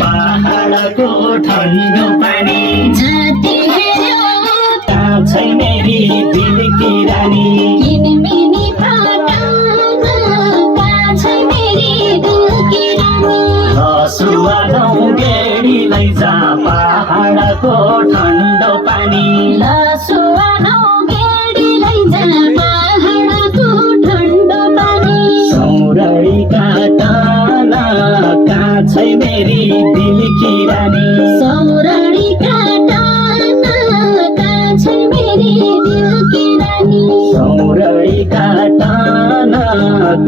पहाडको ठन्डो पानी जाति हेऱ्यो कहाँ छै मेरी दिलकी रानी किनमिनी फाटामा कहाँ छै मेरी दिलकी रानी हसुवा गेडी लैजा पहाडको ठन्डो पानी लसुवा गेडी लैजा पहाडको ठन्डो पानी सौरैका टाना कहाँ छै मेरी दिलकी रानी सौरैका टाना कहाँ छै मेरी दिलकी रानी सौरैका टाना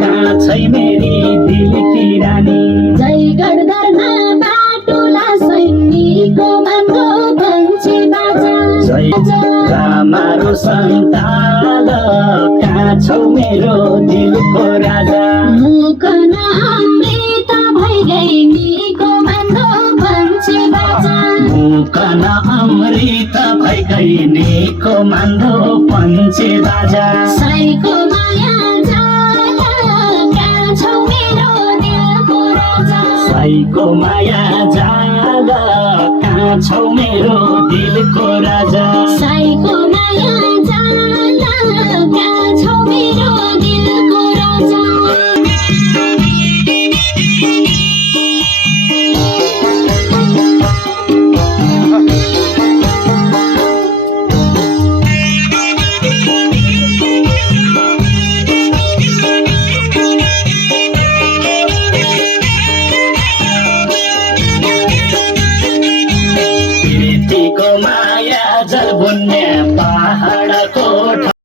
कहाँ छै मेरी दिलकी रानी जयगढ दरमा बाटोला सैनिकको बाङ्गो भन्छे बाजा जय रामारो सन्तान कहाँ छौ मेरो दिलको राजा मुकन अमृत भइगइनीको बाङ्गो भन्छे बाजा मुकन अमृत भइगइनीको मान्दो पञ्चे बाजा साईको माया जाला कहाँ छौ मेरो दिलको राजा साईको माया जाल कहाँ छौ मेरो दिलको राजा साईको माया जाला कहाँ छौ मेरो दिलको राजा